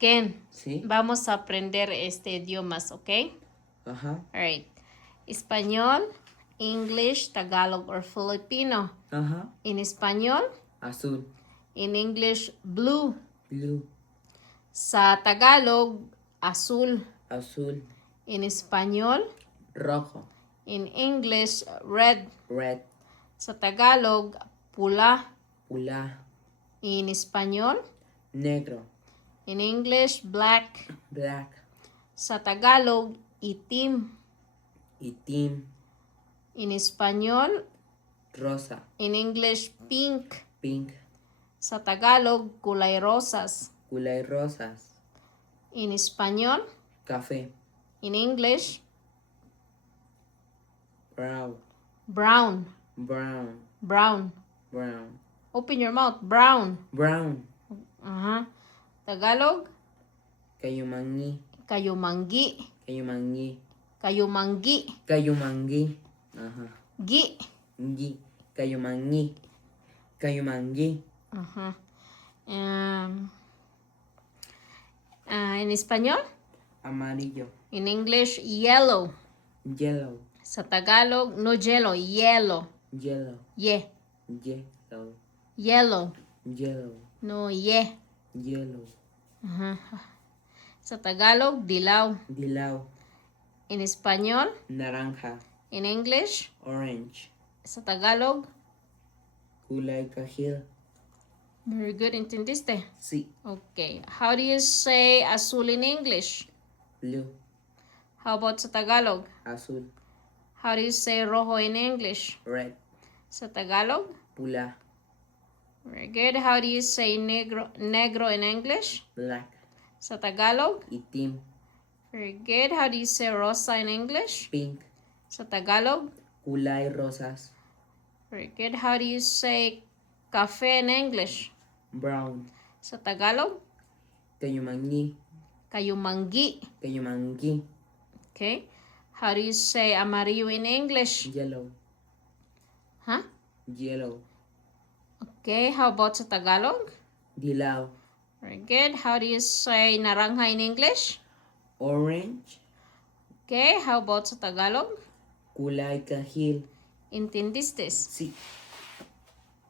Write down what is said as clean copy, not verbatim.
Ken, Sí. vamos a aprender idiomas, ¿ok? Ajá. Alright. Español, English, Tagalog, or Filipino. Ajá. In español, Azul. in English, blue. Blue. Sa Tagalog, azul. Azul. In español, Rojo. in English, red. Red. Sa Tagalog, pula. Pula. In español, Negro. in English, black. Black. Sa Tagalog, itim. Itim. In español, Rosa. in English, pink. Pink. Sa Tagalog, kulay rosas. Kulay rosas. In español, Café. in English, Brown. brown. Brown. Brown. Brown. Open your mouth. Brown. Brown. Tagalog, Kayumangi. kayumanggi. Kayumangi. Kayumanggi. Kayumangi. Ajá. Gi. Gi. Kayumangi. Kayumangi. En español, Amarillo. in English, yellow. Yellow. Sa Tagalog, no yellow, yellow. Yellow. Ye. Yellow. Yellow. Yellow. No ye. Yellow. Sa Tagalog, dilaw. Dilaw. In español, Naranja. in English, Orange. sa Tagalog. Kulay kahil. Very good, ¿entendiste? Sí. Okay. How do you say azul in English? Blue. How about sa Tagalog? Azul. How do you say rojo in English? Red. Sa Tagalog? Pula. Very good. How do you say negro in English? Black. Sa Tagalog? Itim. Very good. How do you say rosa in English? Pink. Sa Tagalog? Kulay rosas. Very good. How do you say cafe in English? Brown. Sa Tagalog? Kayumangi. Kayumanggi. Kayumangi. Okay. How do you say amarillo in English? Yellow. Huh? Yellow. Okay. How about sa Tagalog? Dilaw. Very good. How do you say naranja in English? Orange. Okay. How about sa Tagalog? Kulay kahil. ¿Entendiste? Sí.